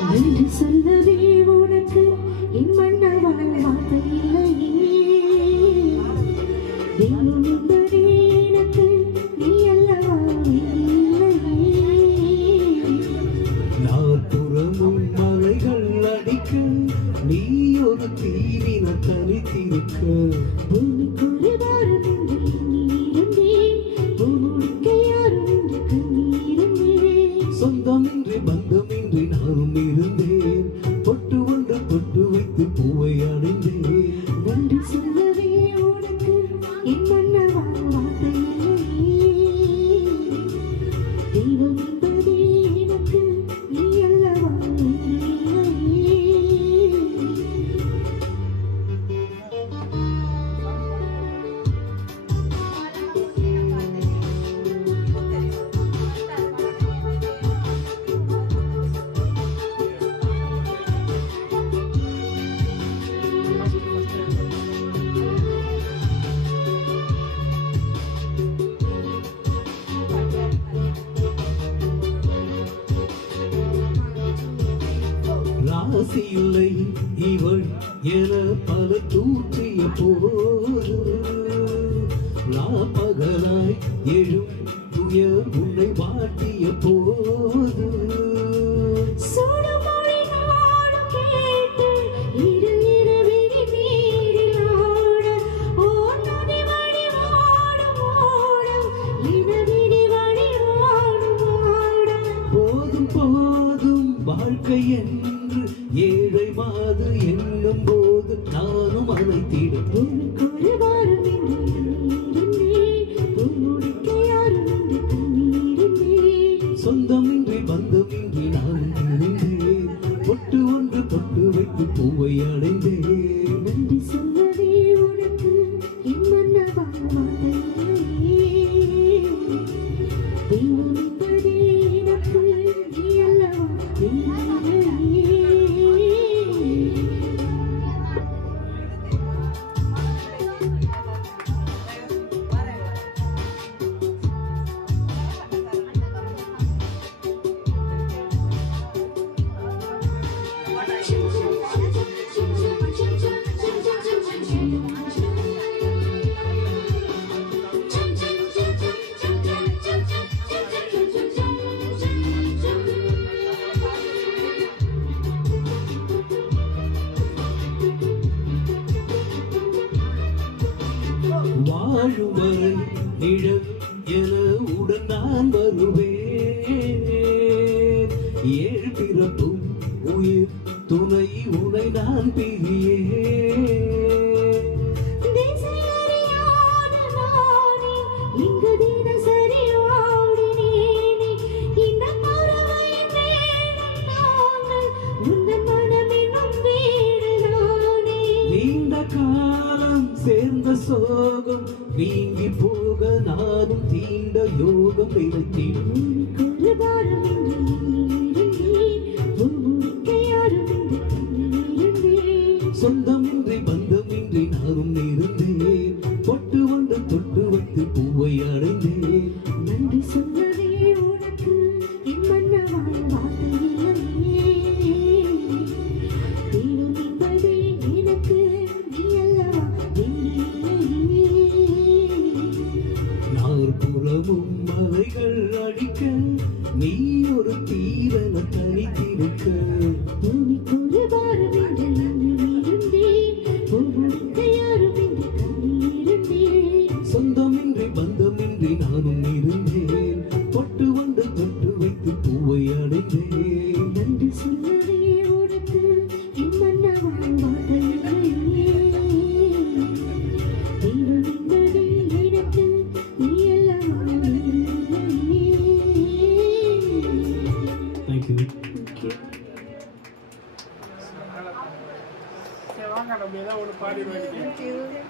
நன்றி சொல்லவே உனக்கு என் மன்னவன் வார்த்தை இல்லையே. தெய்வம் என்பதே எனக்கு நீ அல்லவா இல்லையே. நாற்புறமும் மலைகள் அடிக்க நீ ஒரு தீவின தனித்திருக்க. பூமிக்குள் வாரம் என்று நீருந்தே பூமுடிக்க யாரும் என்று கண்ணீருந்தே. சொந்தமின்றி பந்தமின்றி நானும் இருந்தேன். பொட்டு ஒன்று பொட்டு வைத்து பூவை அடைந்தேன். நன்றி சொல்லவே உனக்கு என் மன்னவா வார்த்தை இல்லையே. தெய்வம் என்பதே எனக்கு நீ அல்லவா இல்லையே. ராசி இல்லை இவள் என பல தூற்றிய போது பகலாய் எழும் துயர் உன்னை வாட்டிய போது. சுடுமொழி நாடும் கேட்டு இரு இரவினி நீரிலாட ஓர் நதி வழி வாடும் ஓடம் இரவினி வழி வாடும் ஓடம். போதும் போதும் வாழ்க்கை என்று ஏழை மாது என்னும் போது நானும் அழைத்திடும். பூமிக்கொரு வாரம் என்று நீருந்தே பூமுடிக்க யாரும் என்று கண்ணீருந்தே. சொந்தமின்றி பந்தமின்றி நானும் இருந்தேன். பொட்டு ஒன்று பொட்டு வைத்து பூவை அடைந்தேன். நன்றி சொல்லவே உனக்கு என் மன்னவா வார்த்தை இல்லையே. தெய்வம் என்பதே எனக்கு நீ அல்லவா இல்லையே. வாழும் வரை நிழல் என உடன் நான் வருவேன். ஏழு பிறப்பும் உயிர் துணை உனை நான் பிரியேன். திசையறியாத நானே இங்கு தினசரி ஓடினேனே. இந்த பறவையின் வேடம் நாங்கள் உந்தன் மனம் என்னும் வீடு நானே. நீண்ட காலம் சேர்ந்த சோகம் நீங்கி போக நானும் தீண்ட யோகம் விதைத்தேன். பூமிக்கொரு வாரம் என்று நீருந்தே பூமுடிக்க யாரும் என்று கண்ணீருந்தே. சொந்தமின்றி பந்தமின்றி நானும் இருந்தேன். பொட்டு ஒன்று தொட்டு வைத்து பூவை அடைந்தேன். நன்றி சொல்லவே உனக்கு என் மன்னவா வார்த்தை இல்லையே. தெய்வம் என்பதே எனக்கு நீ அல்லவா இல்லையே. நாற்புறமும் மலைகள் அடிக்க நீ ஒரு தீவன தனித்திருக்க. பூமிக்கொரு வாரம் என்று நீருந்தே பூமுடிக்க யாரும் என்று கண்ணீருந்தே. சொந்தமின்றி பந்தமின்றி நானும் இருந்தேன். பொட்டு ஒன்று தொட்டு வைத்து பூவை அடைந்தேன். நன்றி சொல்லவே உனக்கு என் மன்னவா வார்த்தை இல்லையே. தெய்வம் என்பதே எனக்கு நீ அல்லவா இல்லையே. தேங்க்யூ. சரி வாங்க நம்ம ஏதாவது ஒன்று பாடிடுவாங்க.